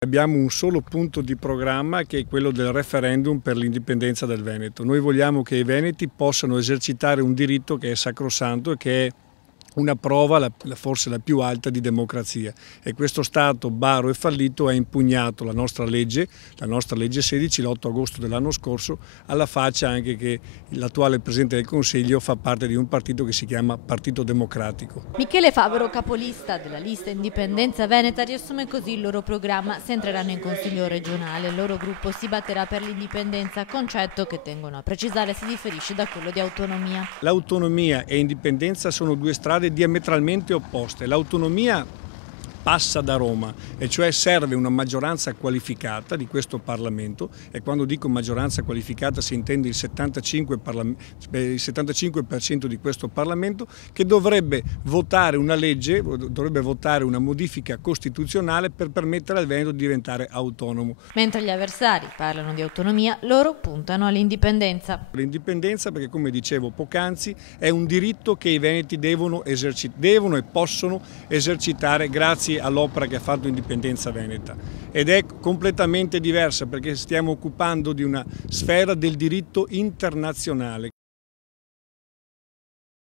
Abbiamo un solo punto di programma che è quello del referendum per l'indipendenza del Veneto. Noi vogliamo che i veneti possano esercitare un diritto che è sacrosanto e che è una prova, forse la più alta, di democrazia. E questo Stato baro e fallito ha impugnato la nostra legge 16, l'8 agosto dell'anno scorso, alla faccia anche che l'attuale Presidente del Consiglio fa parte di un partito che si chiama Partito Democratico. Michele Favero, capolista della lista Indipendenza Veneta, riassume così il loro programma se entreranno in Consiglio regionale. Il loro gruppo si batterà per l'indipendenza, concetto che tengono a precisare si differisce da quello di autonomia. L'autonomia e indipendenza sono due strade diametralmente opposte. L'autonomia passa da Roma, e cioè serve una maggioranza qualificata di questo Parlamento, e quando dico maggioranza qualificata si intende il 75% di questo Parlamento, che dovrebbe votare una legge, dovrebbe votare una modifica costituzionale per permettere al Veneto di diventare autonomo. Mentre gli avversari parlano di autonomia, loro puntano all'indipendenza. L'indipendenza, perché come dicevo poc'anzi, è un diritto che i veneti devono e possono esercitare grazie all'opera che ha fatto Indipendenza Veneta, ed è completamente diversa perché stiamo occupando di una sfera del diritto internazionale.